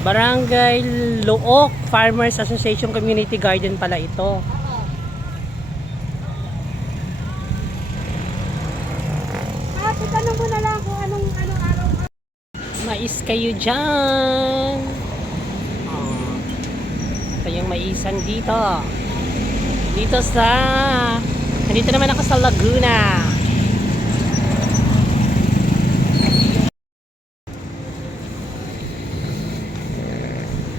Barangay Luok Farmers Association Community Garden pala ito. Tanong mo na lang kung anong araw. Mais kayo dyan. Ito yung maisan dito. Nandito naman ako sa Laguna.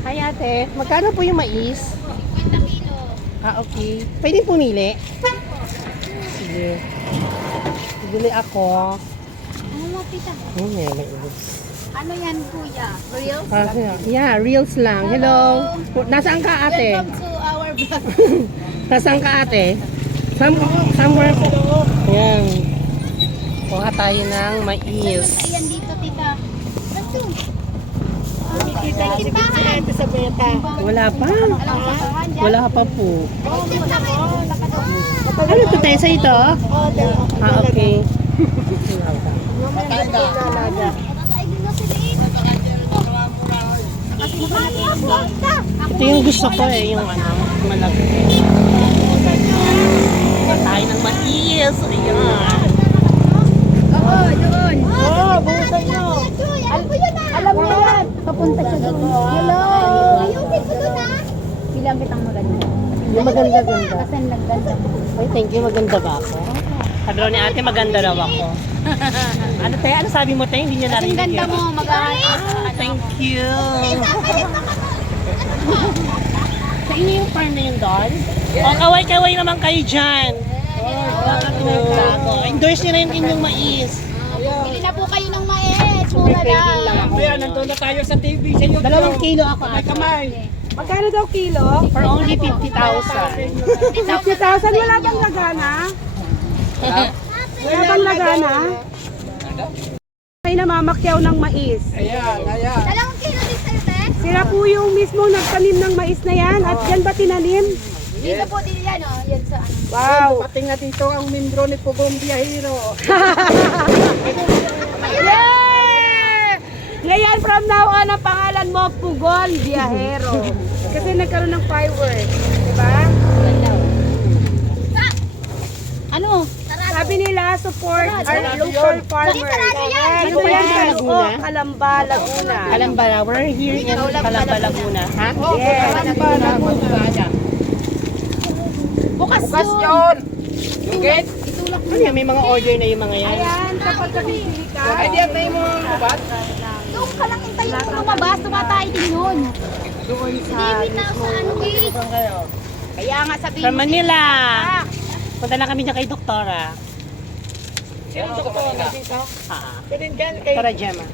Hi ate, magkano po yung mais? 50 kilo. Okay. Pwede pumili? Sige. Bili ako. Ano mo, tita? May mais. Ano yan, kuya? Reels? Yeah, reels lang. Hello. Nasaan ka ate? Welcome to our vlog. Nasaan ka ate? Somewhere po. Ayan. Kuha tayo ng mais. Ayan dito, tita. Let's go. Wala pa. Wala pa po. Oh, Ano to tayo sa ito? Okay. Ito yung gusto ko yung malaki. Tayo ng mais. Ayan. Doon. Buhusan nyo. Alam mo yan. Papunta siya doon. Hello. Ayusin ko doon ha. Bilang kitang maganda. Yung maganda-ganda. Kasi lang ganda. Ay, thank you. Maganda ba ako? Sabi raw ni ate, maganda raw ako. Ano tayo? Ano sabi mo tayo? Hindi niya Ang narinig ganda yun. mo. Thank you. Sa inyo yung farm na yun doon? O, kaway-kaway naman kayo dyan. Endorse nyo na yung inyong mais. Bili na po kayo ng mais. Mura lang. Kaya nandun na tayo sa TV sa YouTube. 2 kilo ako ate. Kamay. Magkano daw kilo? For only 50,000. 50,000 wala bang lagana? Wala bang lagana? Ay namamakyaw ng mais. Ayan. 2 kilo din sa'yo, te. Sila po yung mismo nagtanim ng mais na yan at yan ba tinanim? Dito po din yan, oh. Yan sa ano. Wow! Pati nga dito ang membro ni Pugong Biyahero. Yay! Ngayon from now on ang pangalan mo Pugon Biyahero. Kasi nagkaroon ng fireworks, di ba? Ano? Sabi nila support our local farmers. Ano ba yan sa Laguna? Kalamba, Laguna. Kalamba, we're here in Kalamba, Laguna. Ha? Yes. Bukas yun. Lugit. Itulak mo. Ano yan? May mga order na yung mga yan. Ayan, kapag nabibili ka. Ay, di at mo mabat. Doon ka lang hintayin ko lumabas. Tumatay din yun. Hindi, na sa ano eh. Kaya nga sabihin From Manila. Punta na kami dyan kay Doktora. Sino doktor dito? Pwede dyan kay... Doktora Gemma.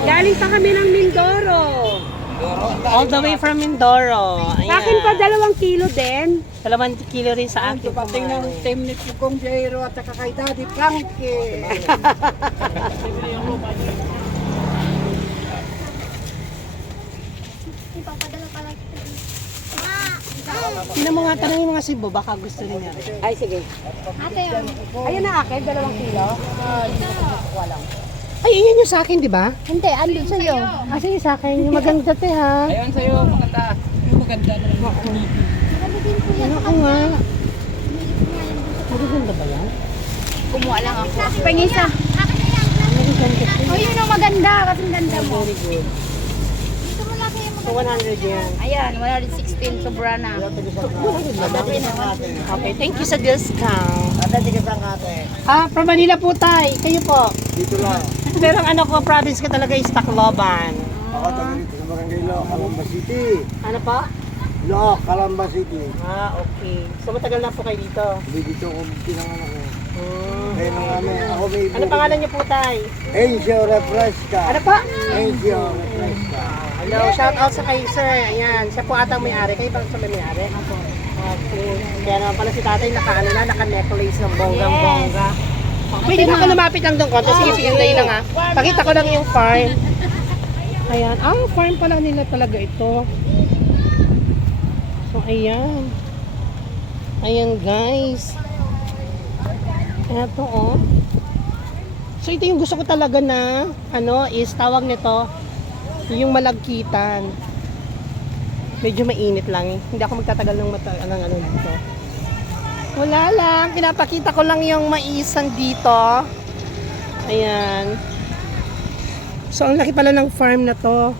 Galing pa kami ng Mindoro. All the way from Mindoro. Sa akin pa 2 kilo din. 2 kilo rin sa akin. Dumating ng team ni Pugong Biyahero at saka kay Daddy Frankie. Ipapadala pala. Tingnan mo nga, tanongin mo nga si Bo, baka gusto niya. Ay, sige. Ate, Ayun na akin, 2 kilo. Ay, iyan yung sa akin, di ba? hindi, andun sa'yo. Ah, sige sa akin. Yung maganda te ha. Ayun sa'yo, maganda. Maganda na rin. Ano din po yan? Ano nga? Maganda ba yan? Kumuha lang ako. Pangisa. Oh, yun ang maganda. Kasi ganda mo. Very good. Dito mo lang kayo So, 100 yan. Ayan, 116 sobra na. Okay, thank you sa discount. From Manila po tayo. Kayo po. Dito lang. Pero ang ano ko, province ko talaga is Tacloban. Ako taga dito sa Barangay Lo, Calamba City. Ano po? Lo, Calamba City. Okay. So, matagal na po kayo dito. Hindi dito ako pinanganak ko. Hmm. Kaya nang ako may Ano pangalan niyo po tayo? Encio Refresca. Ano po? Encio Refresca. Hello, shout out sa kay sir. Ayan, siya po ata ang may-ari. Kayo ba sa may-ari? Okay. Kaya naman pala si tatay naka-necklace ng bonggang-bongga. Pwede ba ako lumapit lang doon konti? Sige, pinday lang ha. Pakita ko lang yung farm. Ayan. Farm pala nila talaga ito. So, ayan. Ayan, guys. Ito, oh. So ito yung gusto ko talaga na, is tawag nito, yung malagkitan. Medyo mainit lang eh. Hindi ako magtatagal ng dito. Wala lang. Pinapakita ko lang yung maisan dito. Ayan. So, ang laki pala ng farm na to.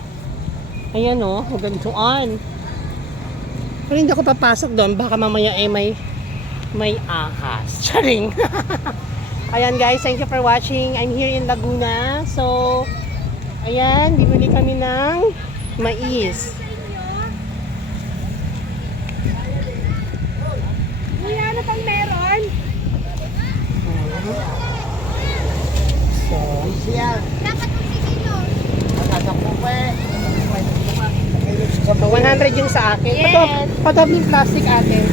Ayan o. Magantuan. Pero hindi ako papasok doon. Baka mamaya may ahas. Charing. Ayan guys. Thank you for watching. I'm here in Laguna. So, ayan. Bibili kami ng mais. Kuya, ano pang meron? So, Siya. Dapat magsigilo. Nakasapo pa eh. 100 yung sa akin. Yes. Patobling plastic atin.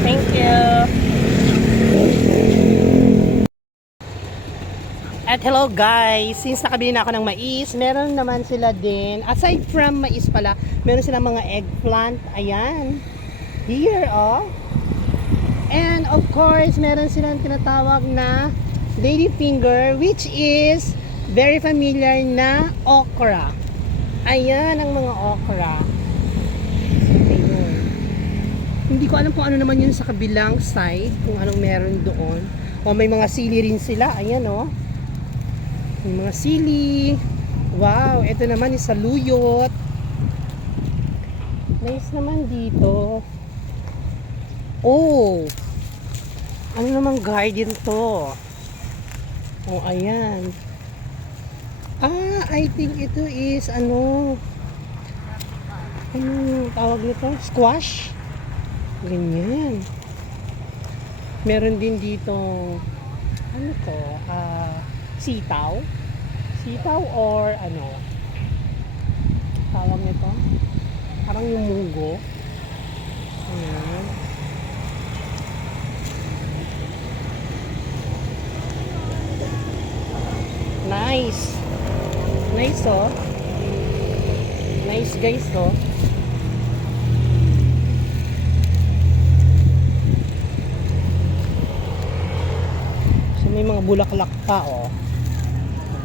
Thank you. At hello guys, since nakabili na ako ng mais, meron naman sila din, aside from mais pala, meron silang mga eggplant, ayan, here oh. And of course, meron silang tinatawag na ladyfinger, which is very familiar na okra. Ayan ang mga okra. Ayun. Hindi ko alam kung ano naman yun sa kabilang side, kung anong meron doon. O may mga sili rin sila, ayan oh. May mga sili. Wow, ito naman is saluyot. Nice naman dito. Oh. Ano namang garden to? Oh, ayan. I think ito is anong tawag nito? Squash? Ganyan. Meron din dito sitaw. Sitaw or tawag nito? Parang yung munggo. Ayan. Nice. Nice oh. Nice guys oh. So may mga bulaklak pa oh.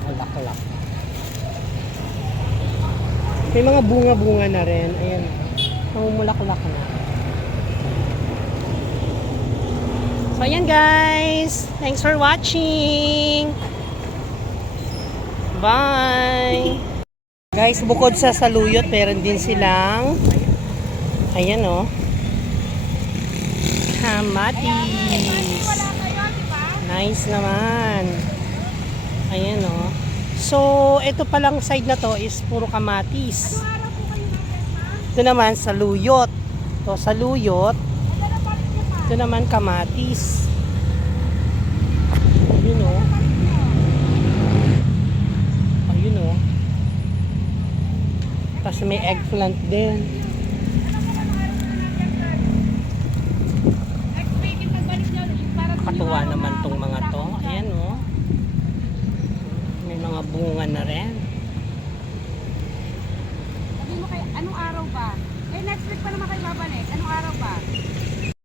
Bulaklak. May mga bunga-bunga na rin. Ayan. Mamumulaklak na. So ayan guys. Thanks for watching. Bye! Guys, bukod sa saluyot, meron din silang ayan oh, kamatis. Nice naman. Ayan oh. So, ito palang side na to is puro kamatis. Ito naman saluyot. Ito saluyot. Ito naman kamatis. Ayun oh. Tapos may eggplant din. Katuwa naman tong mga to. Ayan oh. May mga bunga na rin.